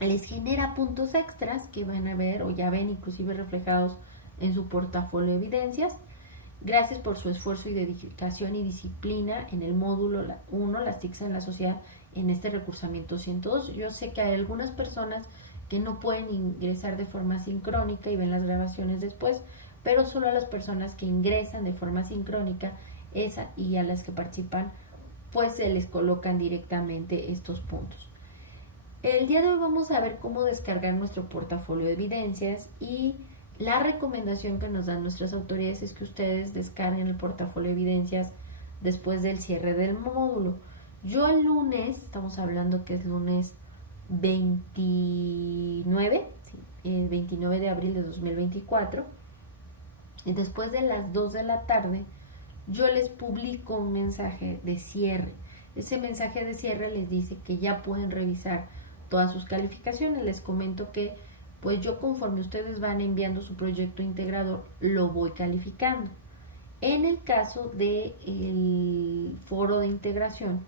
les genera puntos extras que van a ver o ya ven inclusive reflejados en su portafolio de evidencias. Gracias por su esfuerzo y dedicación y disciplina en el módulo 1, las TICs en la sociedad, en este recursamiento 102. Yo sé que hay algunas personas que no pueden ingresar de forma sincrónica y ven las grabaciones después, pero solo a las personas que ingresan de forma sincrónica y a las que participan, pues se les colocan directamente estos puntos. El día de hoy vamos a ver cómo descargar nuestro portafolio de evidencias, y la recomendación que nos dan nuestras autoridades es que ustedes descarguen el portafolio de evidencias después del cierre del módulo. Yo el lunes, estamos hablando que es lunes 29, el 29 de abril de 2024, y después de las 2 de la tarde, yo les publico un mensaje de cierre. Ese mensaje de cierre les dice que ya pueden revisar todas sus calificaciones. Les comento que pues yo, conforme ustedes van enviando su proyecto integrador, lo voy calificando. En el caso del foro de integración,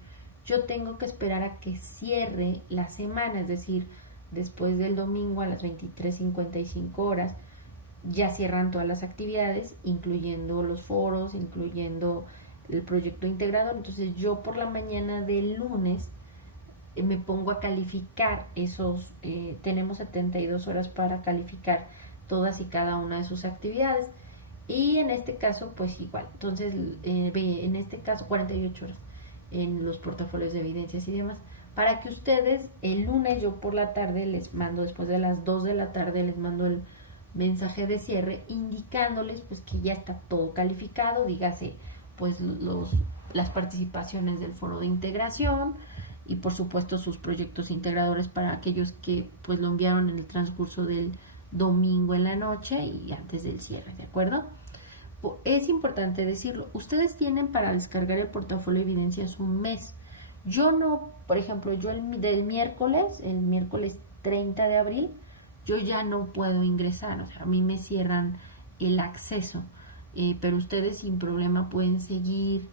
yo tengo que esperar a que cierre la semana, es decir, después del domingo a las 23:55 horas, ya cierran todas las actividades, incluyendo los foros, incluyendo el proyecto integrador. Entonces yo por la mañana del lunes me pongo a calificar esos, tenemos 72 horas para calificar todas y cada una de sus actividades, y en este caso pues igual, entonces en este caso 48 horas en los portafolios de evidencias y demás, para que ustedes el lunes, yo por la tarde les mando, después de las 2 de la tarde les mando el mensaje de cierre indicándoles pues que ya está todo calificado, dígase pues las participaciones del foro de integración y por supuesto sus proyectos integradores para aquellos que pues lo enviaron en el transcurso del domingo en la noche y antes del cierre, ¿de acuerdo? Es importante decirlo, ustedes tienen para descargar el portafolio de evidencias un mes. Yo no, por ejemplo, yo el miércoles 30 de abril, yo ya no puedo ingresar, o sea, a mí me cierran el acceso, pero ustedes sin problema pueden seguir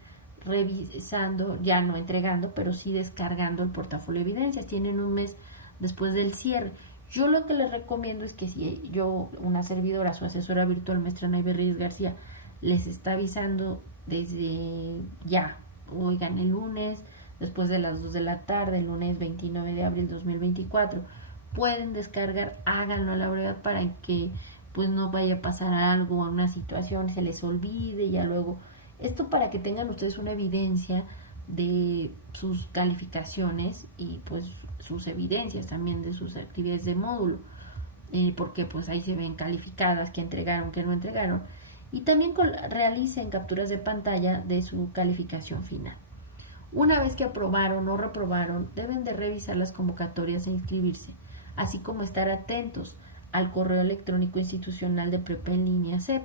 revisando, ya no entregando, pero sí descargando el portafolio de evidencias. Tienen un mes después del cierre. Yo lo que les recomiendo es que si yo, una servidora, su asesora virtual, maestra Naive Reyes García, les está avisando desde ya, oigan, el lunes, después de las 2 de la tarde, el lunes 29 de abril 2024, pueden descargar, háganlo a la brevedad para que pues no vaya a pasar algo, una situación, se les olvide, ya luego. Esto para que tengan ustedes una evidencia de sus calificaciones y pues sus evidencias también de sus actividades de módulo, porque pues ahí se ven calificadas, que entregaron, que no entregaron, y también realicen capturas de pantalla de su calificación final. Una vez que aprobaron o reprobaron, deben de revisar las convocatorias e inscribirse, así como estar atentos al correo electrónico institucional de Prepa en Línea CEP.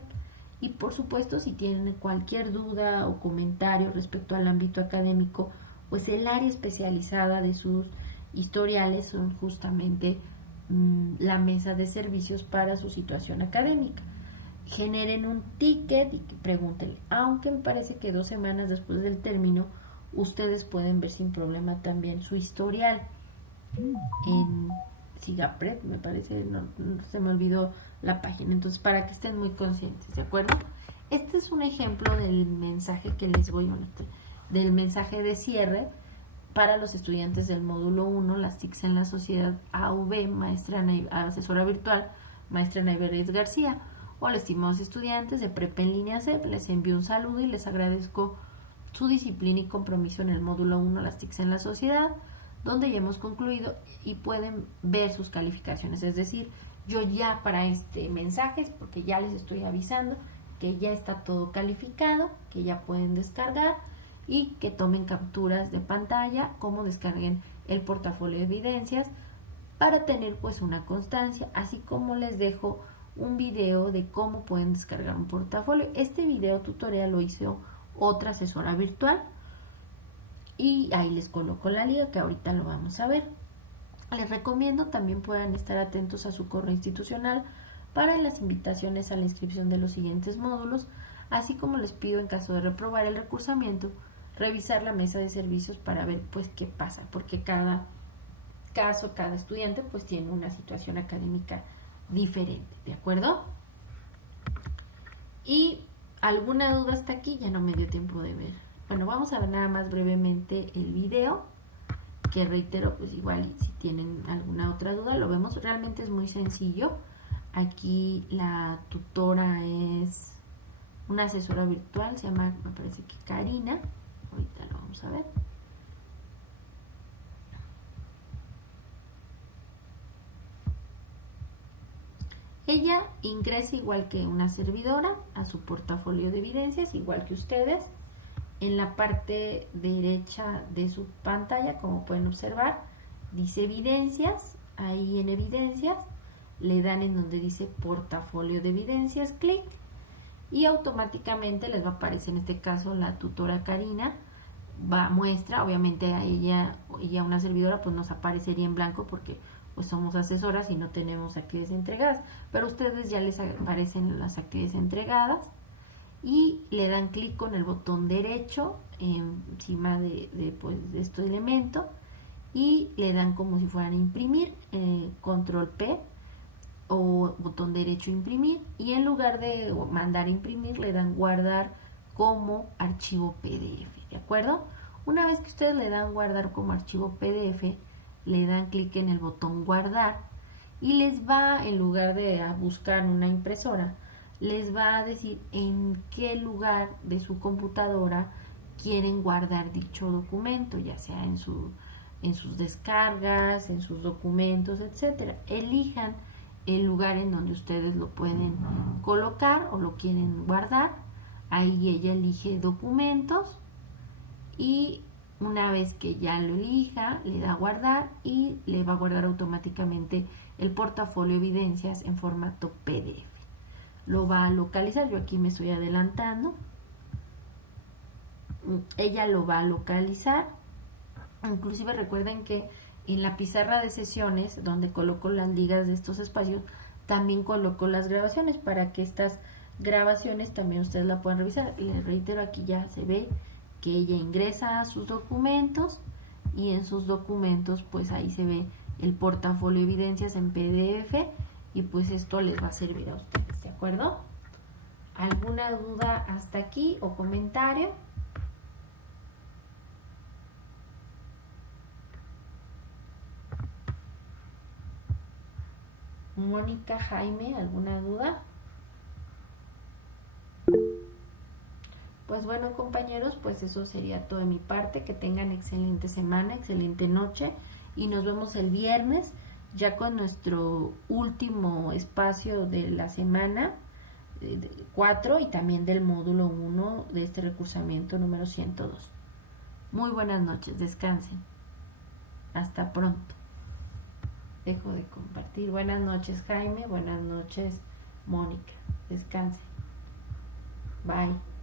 Y por supuesto, si tienen cualquier duda o comentario respecto al ámbito académico, pues el área especializada de sus historiales son justamente la mesa de servicios para su situación académica. Generen un ticket y pregúntenle, aunque me parece que 2 semanas después del término, ustedes pueden ver sin problema también su historial. En SIGAPREP, me parece, no se me olvidó la página, entonces para que estén muy conscientes, ¿de acuerdo? Este es un ejemplo del mensaje que les voy a del mensaje de cierre para los estudiantes del módulo 1, las TICs en la sociedad AV, asesora virtual, maestra Naive Reyes García. Hola, estimados estudiantes de Prepa en Línea CEP, les envío un saludo y les agradezco su disciplina y compromiso en el módulo 1, las TICs en la sociedad, donde ya hemos concluido y pueden ver sus calificaciones. Es decir, yo ya para este mensaje, porque ya les estoy avisando que ya está todo calificado, que ya pueden descargar y que tomen capturas de pantalla, como descarguen el portafolio de evidencias para tener pues una constancia, así como les dejo un video de cómo pueden descargar un portafolio. Este video tutorial lo hizo otra asesora virtual y ahí les coloco la liga que ahorita lo vamos a ver. Les recomiendo también puedan estar atentos a su correo institucional para las invitaciones a la inscripción de los siguientes módulos, así como les pido en caso de reprobar el recursamiento, revisar la mesa de servicios para ver pues qué pasa, porque cada caso, cada estudiante pues tiene una situación académica diferente, ¿de acuerdo? Y alguna duda hasta aquí, ya no me dio tiempo de ver. Bueno, vamos a ver nada más brevemente el video, que reitero, pues igual si tienen alguna otra duda, lo vemos, realmente es muy sencillo. Aquí la tutora es una asesora virtual, se llama, me parece que Karina, ahorita lo vamos a ver. Ella ingresa igual que una servidora a su portafolio de evidencias, igual que ustedes. En la parte derecha de su pantalla, como pueden observar, dice evidencias. Ahí en evidencias le dan en donde dice portafolio de evidencias, clic, y automáticamente les va a aparecer, en este caso la tutora Karina muestra, obviamente a ella y a una servidora pues nos aparecería en blanco porque pues somos asesoras y no tenemos actividades entregadas, pero a ustedes ya les aparecen las actividades entregadas y le dan clic con el botón derecho encima de este elemento y le dan como si fueran a imprimir, control P o botón derecho imprimir, y en lugar de mandar a imprimir le dan guardar como archivo PDF, ¿de acuerdo? Una vez que ustedes le dan guardar como archivo PDF, le dan clic en el botón guardar y les va, en lugar de buscar una impresora, les va a decir en qué lugar de su computadora quieren guardar dicho documento, ya sea en sus descargas, en sus documentos, etcétera. Elijan el lugar en donde ustedes lo pueden colocar o lo quieren guardar. Ahí ella elige documentos y una vez que ya lo elija, le da guardar y le va a guardar automáticamente el portafolio evidencias en formato PDF. Lo va a localizar, yo aquí me estoy adelantando. Ella lo va a localizar. Inclusive recuerden que en la pizarra de sesiones, donde coloco las ligas de estos espacios, también coloco las grabaciones para que estas grabaciones también ustedes la puedan revisar. Y les reitero, aquí ya se ve que ella ingresa a sus documentos y en sus documentos pues ahí se ve el portafolio evidencias en PDF y pues esto les va a servir a ustedes, ¿de acuerdo? ¿Alguna duda hasta aquí o comentario? Mónica, Jaime, ¿alguna duda? Pues bueno, compañeros, pues eso sería todo de mi parte. Que tengan excelente semana, excelente noche y nos vemos el viernes ya con nuestro último espacio de la semana 4 y también del módulo 1 de este recursamiento número 102. Muy buenas noches, descansen. Hasta pronto. Dejo de compartir. Buenas noches, Jaime. Buenas noches, Mónica. Descansen. Bye.